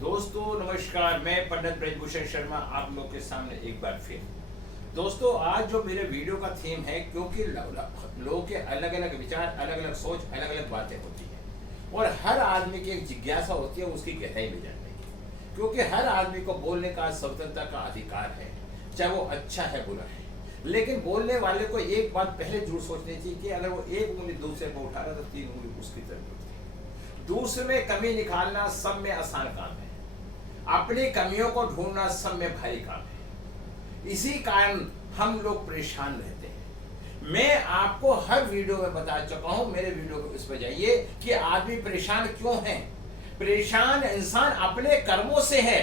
दोस्तों नमस्कार, मैं पंडित ब्रजभूषण शर्मा आप लोग के सामने एक बार फिर। दोस्तों आज जो मेरे वीडियो का थीम है, क्योंकि लोगों के अलग अलग विचार, अलग अलग सोच, अलग अलग बातें होती हैं और हर आदमी की एक जिज्ञासा होती है उसकी गहराई में जानने की, क्योंकि हर आदमी को बोलने का स्वतंत्रता का अधिकार है, चाहे वो अच्छा है बुरा है। लेकिन बोलने वाले को एक बात पहले जरूर सोचनी चाहिए कि अगर वो एक उंगली दूसरे पर उठा रहा तो तीन उंगली उसकी तरफ होती है। दूसरे में कमी निकालना सब में आसान काम है, अपनी कमियों को ढूंढना सब में भारी काम है। इसी कारण हम लोग परेशान रहते हैं। मैं आपको हर वीडियो में बता चुका हूं, मेरे वीडियो को इस पर जाइए कि आदमी परेशान क्यों है। परेशान इंसान अपने कर्मों से है,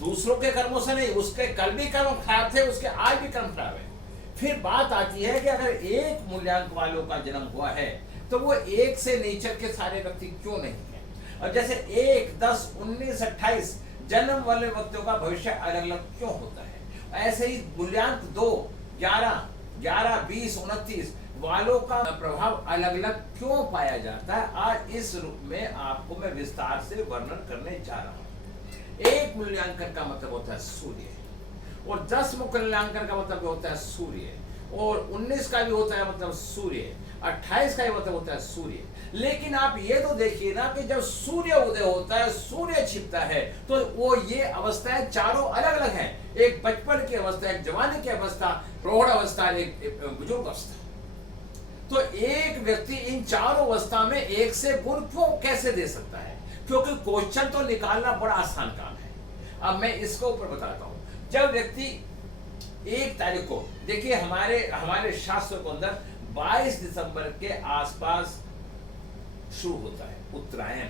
दूसरों के कर्मों से नहीं। उसके कल भी कर्म खराब थे, उसके आज भी कर्म खराब है। फिर बात आती है कि अगर एक मूल्यांक वालों का जन्म हुआ है तो वो एक से नीचे के सारे व्यक्ति क्यों नहीं है। और जैसे 1, 10, 19, 28 जन्म वाले व्यक्तियों का भविष्य अलग अलग क्यों होता है, ऐसे ही मूल्यांक 2, 11, 20, 29 वालों का प्रभाव अलग अलग क्यों पाया जाता है। आज इस रूप में आपको मैं विस्तार से वर्णन करने जा रहा हूं। एक मूल्यांकन का मतलब होता है सूर्य, और 10 मूल्यांकन का मतलब होता है सूर्य, और 19 का भी होता है मतलब सूर्य, 28 का भी मतलब होता है सूर्य। लेकिन आप ये तो देखिए ना कि जब सूर्य उदय होता है, सूर्य छिपता है, तो वो ये अवस्थाएं चारों अलग अलग हैं। एक बचपन की अवस्था, एक जवानी की अवस्था, प्रौढ़ अवस्था, एक बुजुर्ग अवस्था। तो एक व्यक्ति इन चारों अवस्था में एक से गुण क्यों कैसे दे सकता है, क्योंकि क्वेश्चन तो निकालना बड़ा आसान काम है। अब मैं इसको ऊपर बताता हूं। जब व्यक्ति 1 तारीख को, देखिए हमारे शास्त्रों के अंदर 22 दिसंबर के आसपास शुरू होता है उत्तरायण,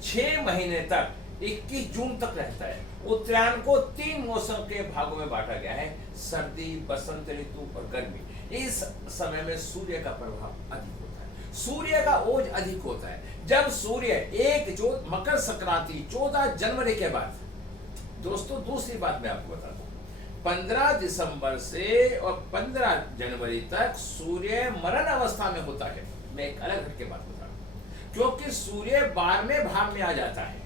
6 महीने तक 21 जून तक रहता है। उत्तरायण को 3 मौसम के भागों में बांटा गया है, सर्दी, बसंत ऋतु और गर्मी। इस समय में सूर्य का प्रभाव अधिक होता है, सूर्य का ओज अधिक होता है। जब सूर्य जो मकर संक्रांति 14 जनवरी के बाद, दोस्तों दूसरी बात मैं आपको बताता हूं, 15 दिसंबर से और 15 जनवरी तक सूर्य मरण अवस्था में होता है। मैं एक अलग हट के बात बता रहा हूं, क्योंकि सूर्य 12वें भाव में आ जाता है,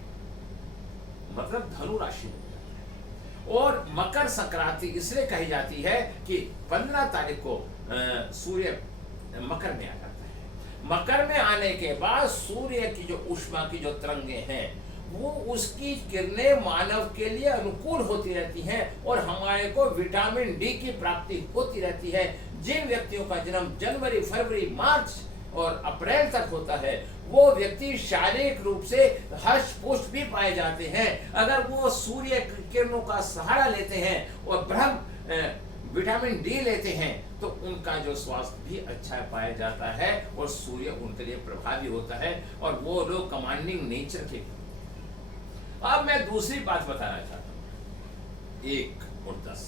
मतलब धनु राशि में हो जाता है। और मकर संक्रांति इसलिए कही जाती है कि 15 तारीख को सूर्य मकर में आ जाता है। मकर में आने के बाद सूर्य की जो ऊष्मा की जो तरंगे हैं, वो उसकी किरणें मानव के लिए अनुकूल होती रहती हैं और हमारे को विटामिन डी की प्राप्ति होती रहती है। जिन व्यक्तियों का जन्म जनवरी, फरवरी, मार्च और अप्रैल तक होता है, वो व्यक्ति शारीरिक रूप से हर्ष पुष्ट भी पाए जाते हैं। अगर वो सूर्य किरणों का सहारा लेते हैं और विटामिन डी लेते हैं तो उनका जो स्वास्थ्य भी अच्छा पाया जाता है और सूर्य उनके लिए प्रभावी होता है और वो लोग कमांडिंग नेचर के। अब मैं दूसरी बात बताना चाहता हूं। 1 और 10,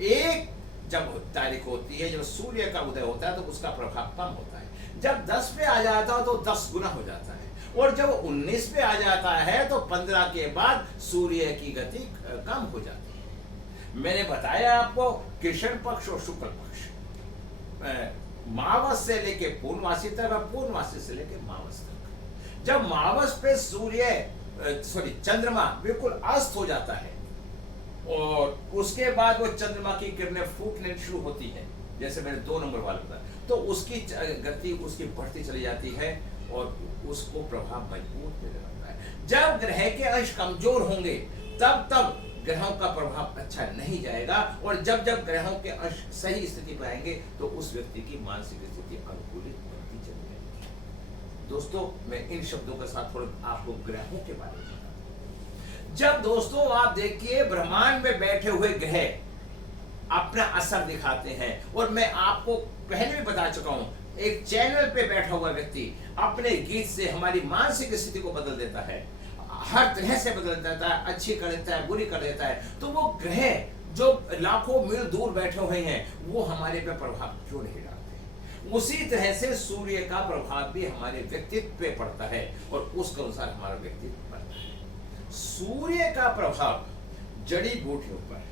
1 जब तारीख होती है, जब सूर्य का उदय होता है तो उसका प्रभाव कम होता है। जब 10 पे आ जाता है तो 10 गुना हो जाता है, और जब 19 पे आ जाता है तो 15 के बाद सूर्य की गति कम हो जाती है। मैंने बताया आपको कृष्ण पक्ष और शुक्ल पक्ष, मावस से लेके पूर्णमासी तक और पूर्णमासी से लेके मावस तक। जब मावस पे चंद्रमा बिल्कुल अस्त हो जाता है और उसके बाद वो चंद्रमा की किरणें फूटने शुरू होती है, जैसे मैंने 2 नंबर वाला बताया, तो उसकी गति उसकी बढ़ती चली जाती है और उसको प्रभाव मजबूत देने लगता है। जब ग्रह के अंश कमजोर होंगे तब ग्रहों का प्रभाव अच्छा नहीं जाएगा, और जब ग्रहों के अंश सही स्थिति पर आएंगे तो उस व्यक्ति की मानसिक स्थिति अनुकूलित बनती चली जाएगी। दोस्तों मैं इन शब्दों के साथ थोड़ा आपको ग्रहों के बारे में बताता हूं। जब दोस्तों आप देखिए ब्रह्मांड में बैठे हुए ग्रह अपना असर दिखाते हैं, और मैं आपको पहले भी बता चुका हूं, एक चैनल पे बैठा हुआ व्यक्ति अपने गीत से हमारी मानसिक स्थिति को बदल देता है, हर तरह से बदल देता है, अच्छी कर देता है, बुरी कर देता है। तो वो ग्रह जो लाखों मील दूर बैठे हुए हैं, वो हमारे पे प्रभाव क्यों नहीं डालते। उसी तरह से सूर्य का प्रभाव भी हमारे व्यक्तित्व पे पड़ता है और उसके अनुसार हमारा व्यक्तित्व बढ़ता है। सूर्य का प्रभाव जड़ी बूटियों पर,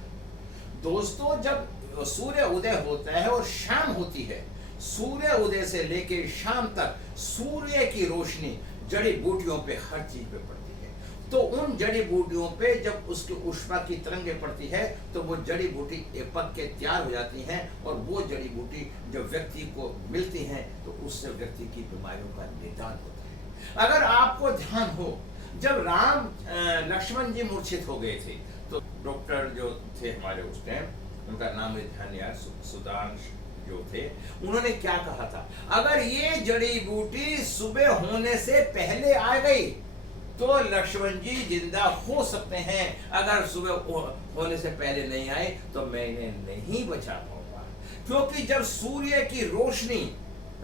दोस्तों जब सूर्य उदय होता है और शाम होती है, सूर्य उदय से लेकर शाम तक सूर्य की रोशनी जड़ी बूटियों पे हर चीज पे पड़ती है। तो तो उन जड़ी बूटियों पे जब उसकी ऊष्मा की तरंगें पड़ती है तो वो जड़ी बूटी पक के तैयार हो जाती हैं, और वो जड़ी बूटी जब व्यक्ति को मिलती हैं तो उससे व्यक्ति की बीमारियों का निदान होता है। अगर आपको ध्यान हो, जब राम लक्ष्मण जी मूर्छित हो गए थे तो डॉक्टर जो थे हमारे उस टाइम, उनका नाम मुझे ध्यान नहीं आया, सुधांश जो थे, उन्होंने क्या कहा था, अगर ये जड़ी बूटी सुबह होने से पहले आ गई तो लक्ष्मण जी जिंदा हो सकते हैं, अगर सुबह होने से पहले नहीं आए तो मैं इन्हें नहीं बचा पाऊंगा। क्योंकि जब सूर्य की रोशनी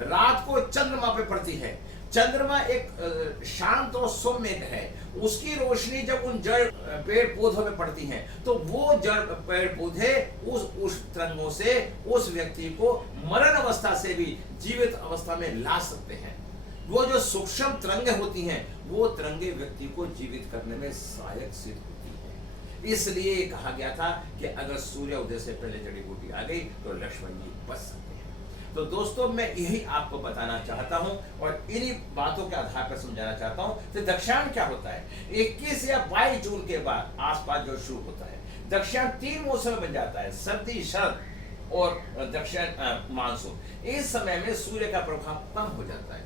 रात को चंद्रमा पे पड़ती है, चंद्रमा एक शांत और सौम्य है, उसकी रोशनी जब उन जड़ पेड़ पौधों में पड़ती है तो वो जड़ पेड़ पौधे उस तरंगों से उस व्यक्ति को मरण अवस्था से भी जीवित अवस्था में ला सकते हैं। वो जो सूक्ष्म तरंगें होती हैं वो तरंगे व्यक्ति को जीवित करने में सहायक सिद्ध होती है। इसलिए कहा गया था कि अगर सूर्य उदय से पहले जड़ी बूटी आ गई तो लक्ष्मण जी बच सकते हैं। तो दोस्तों मैं यही आपको बताना चाहता हूं और इन्हीं बातों के आधार पर समझाना चाहता हूं। तो दक्षिणायन क्या होता है, 21 या 22 जून के बाद आसपास जो शुरू होता है, दक्षिणायन 3 मौसम में बन जाता है, सर्दी, शरद और दक्षिण मानसून। इस समय में सूर्य का प्रभाव कम हो जाता है।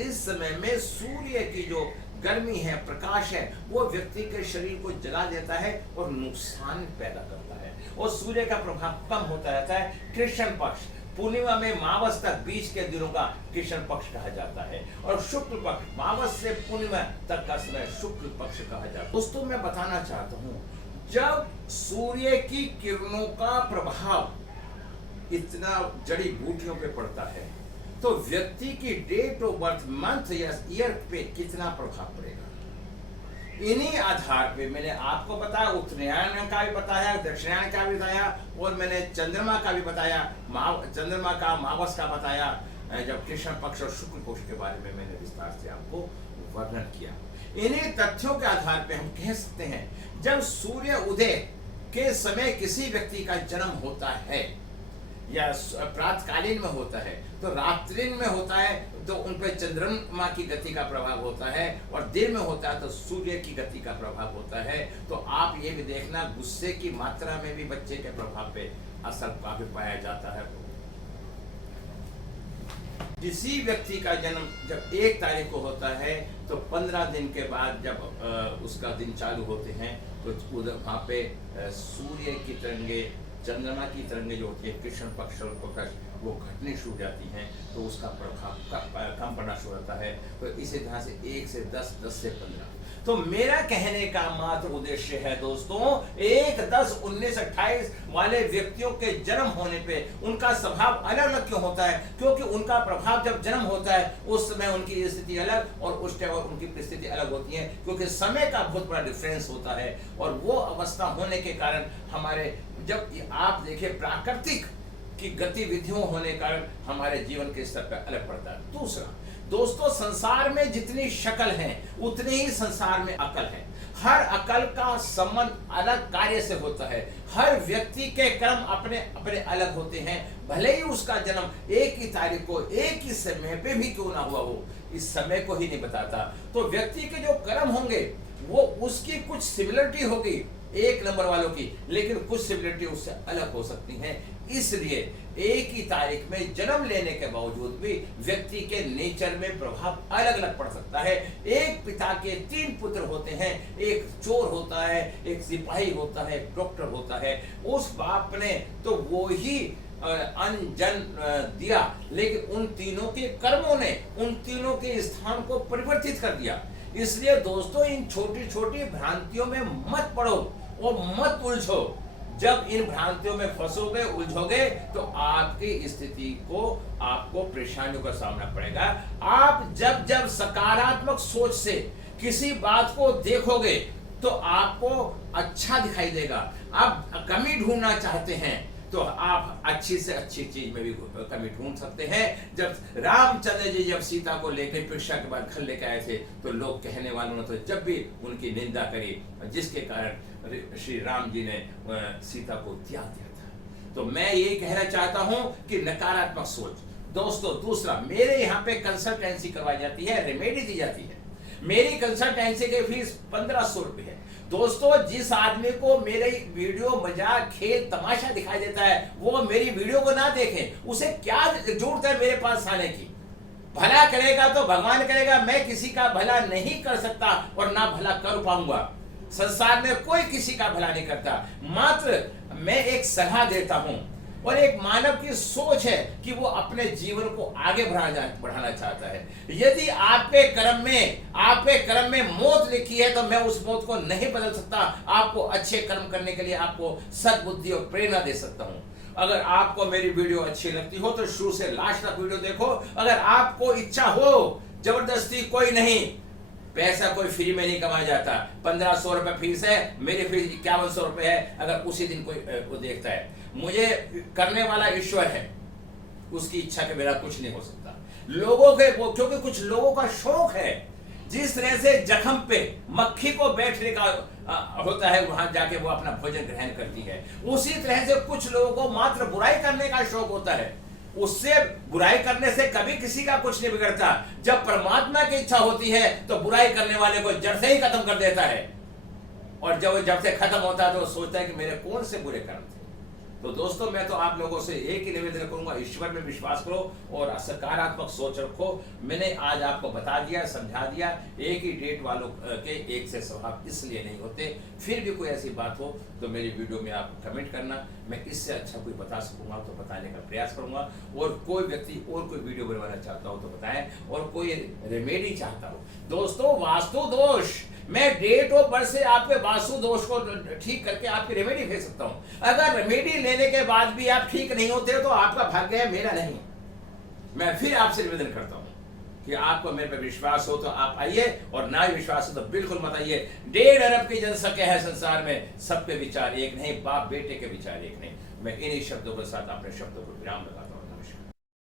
इस समय में सूर्य की जो गर्मी है, प्रकाश है, वो व्यक्ति के शरीर को जला देता है और नुकसान पैदा करता है, और सूर्य का प्रभाव कम होता रहता है। कृष्ण पक्ष पूर्णिमा में मावस तक बीच के दिनों का कृष्ण पक्ष कहा जाता है, और शुक्ल पक्ष मावस से पूर्णिमा तक का समय शुक्ल पक्ष कहा जाता है। दोस्तों मैं बताना चाहता हूँ, जब सूर्य की किरणों का प्रभाव इतना जड़ी बूटियों पे पड़ता है तो व्यक्ति की डेट ऑफ बर्थ, मंथ या ईयर पे कितना प्रभाव पड़ेगा। इन्हीं आधार पे मैंने आपको बताया, उत्तरायण का भी बताया, दक्षिणायन का भी बताया, और मैंने चंद्रमा का भी बताया, चंद्रमा का मावस का बताया, जब कृष्ण पक्ष और शुक्ल पक्ष के बारे में मैंने विस्तार से आपको वर्णन किया। इन्हीं तथ्यों के आधार पे हम कह सकते हैं, जब सूर्य उदय के समय किसी व्यक्ति का जन्म होता है या प्रातकालीन में होता है तो रात्रि में होता है तो उन पर चंद्रमा की गति का प्रभाव होता है, और दिन में होता है तो सूर्य की गति का प्रभाव होता है। तो आप ये भी देखना, गुस्से की मात्रा में भी बच्चे के प्रभाव पे असर काफी पाया जाता है। किसी व्यक्ति का जन्म जब 1 तारीख को होता है तो 15 दिन के बाद जब उसका दिन चालू होते हैं तो वहाँ पे सूर्य की तरंगे, चंद्रमा की तरंगे जो होती है, कृष्ण पक्ष और पक्ष, वो घटने शुरू हो जाती हैं, तो उसका प्रभाव कम पड़ना शुरू होता है। तो इसी तरह से 1 से 10, 10 से 15। तो मेरा कहने का मात्र उद्देश्य है दोस्तों, 1, 10, 19, 28 वाले व्यक्तियों के जन्म होने पे उनका स्वभाव अलग अलग क्यों होता है, क्योंकि उनका प्रभाव जब जन्म होता है उस समय उनकी स्थिति अलग और उस टाइम उनकी परिस्थिति अलग होती है, क्योंकि समय का बहुत बड़ा डिफरेंस होता है। और वो अवस्था होने के कारण हमारे, जब आप देखिए प्राकृतिक की गतिविधियों होने के कारण हमारे जीवन के स्तर पर अलग पड़ता है। दूसरा दोस्तों, संसार में जितनी शक्ल है उतनी ही संसार में अकल है। हर अकल का संबंध अलग कार्य से होता है। हर व्यक्ति के कर्म अपने अपने अलग होते हैं, भले ही उसका जन्म 1 ही तारीख को 1 ही समय पे भी क्यों ना हुआ हो, इस समय को ही नहीं बताता। तो व्यक्ति के जो कर्म होंगे वो उसकी कुछ सिमिलरिटी होगी 1 नंबर वालों की, लेकिन कुछ सिमिलरिटी उससे अलग हो सकती हैं। इसलिए 1 ही तारीख में जन्म लेने के बावजूद भी व्यक्ति के नेचर में प्रभाव अलग अलग पड़ सकता है। एक पिता के 3 पुत्र होते हैं, एक चोर होता है, एक सिपाही होता है, एक डॉक्टर होता है। उस बाप ने तो वो ही अनजन दिया, लेकिन उन तीनों के कर्मों ने उन तीनों के स्थान को परिवर्तित कर दिया। इसलिए दोस्तों, इन छोटी छोटी भ्रांतियों में मत पड़ो और मत उलझो। जब इन भ्रांतियों में फंसोगे, उलझोगे, तो आपकी स्थिति को, आपको परेशानियों का सामना पड़ेगा। आप जब जब सकारात्मक सोच से किसी बात को देखोगे तो आपको अच्छा दिखाई देगा। आप कमी ढूंढना चाहते हैं तो आप अच्छी से अच्छी चीज में भी कमी ढूंढ सकते हैं। जब रामचंद्र जी जब सीता को लेकर परीक्षा के बाद घर लेकर आए थे तो लोग कहने वालों ने तो जब भी उनकी निंदा करी, जिसके कारण श्री राम जी ने सीता को त्याग दिया था। तो मैं यही कहना चाहता हूं कि नकारात्मक सोच। दोस्तों दूसरा, मेरे यहाँ पे कंसल्टेंसी करवाई जाती है, रेमेडी दी जाती है। मेरी कंसल्टेंसी की फीस 1500 रुपए है। दोस्तों, जिस आदमी को मेरे वीडियो मजाक खेल तमाशा दिखाई देता है वो मेरी वीडियो को ना देखें, उसे क्या जरूरत है मेरे पास आने की? भला करेगा तो भगवान करेगा, मैं किसी का भला नहीं कर सकता और ना भला कर पाऊंगा। संसार में कोई किसी का भला नहीं करता, मात्र मैं एक सलाह देता हूं। और एक मानव की सोच है कि वो अपने जीवन को आगे बढ़ाना चाहता है। यदि आपके कर्म में मौत लिखी है तो मैं उस मौत को नहीं बदल सकता। आपको अच्छे कर्म करने के लिए आपको सद्बुद्धि और प्रेरणा दे सकता हूं। अगर आपको मेरी वीडियो अच्छी लगती हो तो शुरू से लास्ट तक वीडियो देखो। अगर आपको इच्छा हो, जबरदस्ती कोई नहीं, पैसा कोई फ्री में नहीं कमाया जाता। 1500 रुपए फीस है, मेरी फीस 5100 रुपए है। अगर उसी दिन कोई को देखता है, मुझे करने वाला ईश्वर है, उसकी इच्छा के बिना कुछ नहीं हो सकता। लोगों के क्योंकि कुछ लोगों का शौक है, जिस तरह से जख्म पे मक्खी को बैठने का होता है, वहां जाके वो अपना भोजन ग्रहण करती है, उसी तरह से कुछ लोगों को मात्र बुराई करने का शौक होता है। उससे बुराई करने से कभी किसी का कुछ नहीं बिगड़ता। जब परमात्मा की इच्छा होती है तो बुराई करने वाले को जड़ से ही खत्म कर देता है, और जब से खत्म होता है तो सोचता है कि मेरे कौन से बुरे कर्म थे। तो दोस्तों, मैं तो आप लोगों से एक ही निवेदन करूंगा, ईश्वर में विश्वास करो और सकारात्मक सोच रखो। मैंने आज आपको बता दिया, समझा दिया। एक ही डेट वालों के एक से स्वभाव इसलिए नहीं होते। फिर भी कोई ऐसी बात हो तो मेरी वीडियो में आप कमेंट करना, मैं इससे अच्छा कोई बता सकूंगा तो बताने का प्रयास करूंगा। और कोई व्यक्ति और कोई वीडियो बनवाना चाहता हो तो बताएं, और कोई रेमेडी चाहता हो। दोस्तों, वास्तु दोष, मैं डेट ऑफ बर्थ से आपके वास्तु दोष को ठीक करके आपकी रेमेडी भेज सकता हूं। अगर रेमेडी लेने के बाद भी आप ठीक नहीं होते तो आपका भाग्य है, मेरा नहीं। मैं फिर आपसे निवेदन करता हूं कि आपको मेरे पे विश्वास हो तो आप आइए, और ना ही विश्वास हो तो बिल्कुल मत आइए। 1.5 अरब की जनसंख्या है संसार में, सबके विचार एक नहीं, बाप बेटे के विचार एक नहीं। मैं इन्हीं शब्दों के साथ अपने शब्दों को विराम लगाता हूं।